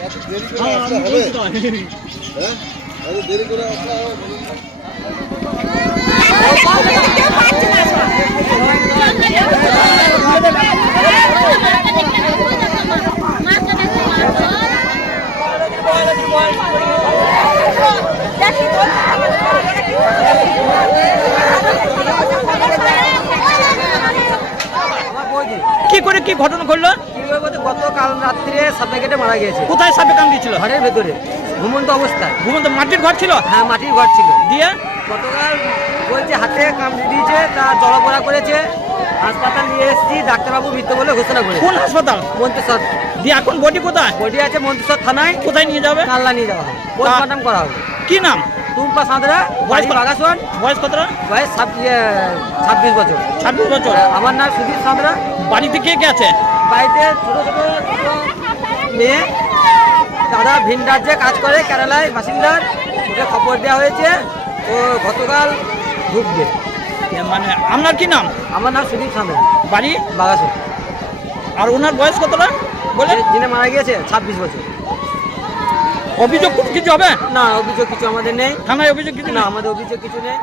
এত দেরি করে আসলে হবে? হ্যাঁ? দেরি করে আসলে হবে বলুন না। কি করে কি ঘটনা ঘটলো? গতকাল রাত্রে সাপে কেটে মারা গিয়েছে কোথায় সাপে কামড়িয়েছিল ঘরের ভেতরে ঘুমন্ত অবস্থায়। ঘুমন্ত মাটির ঘর ছিল? হ্যাঁ মাটির ঘর ছিল। দিয়ে? গতকাল বলছে হাতে কামড়ে দিয়েছে তা জলপড়া করেছে। হাসপাতাল নিয়ে এসেছি ডাক্তারবাবু মৃত্যু বলে ঘোষণা করে কোন হাসপাতাল? মন্তেশ্বর। দিয়ে এখন বডি কোথায়? বডি আছে মন্তেশ্বর থানায়। কোথায় নিয়ে যাবে? কাল্লা নিয়ে যাওয়া হবে। পোস্টমর্টম করা হবে। কি নাম? টুম্পা সাঁতরা বয়স কত? বাগাসন বয়স কতটা বয়স ছাব্বিশ বছর ছাব্বিশ বছর আমার নাম সুধীর সাঁতরা বাড়িতে কে কে আছে বাড়িতে ছোট ছোট মেয়ে দাদা ভিন রাজ্যে কাজ করে কেরালায় বাসিন্দার। ওকে খবর দেওয়া হয়েছে। ও গতকাল ঢুকবে। মানে আপনার কি নাম? আমার নাম সুদীপ সাঁতরা বাড়ি? বাগাসন আর ওনার বয়স কতটা? বলে যিনি মারা গিয়েছে ছাব্বিশ বছর। অভিযোগ কোনো কিছু হবে? না অভিযোগ কিছু আমাদের নেই। থানায় অভিযোগ কিছু না না আমাদের অভিযোগ কিছু নেই।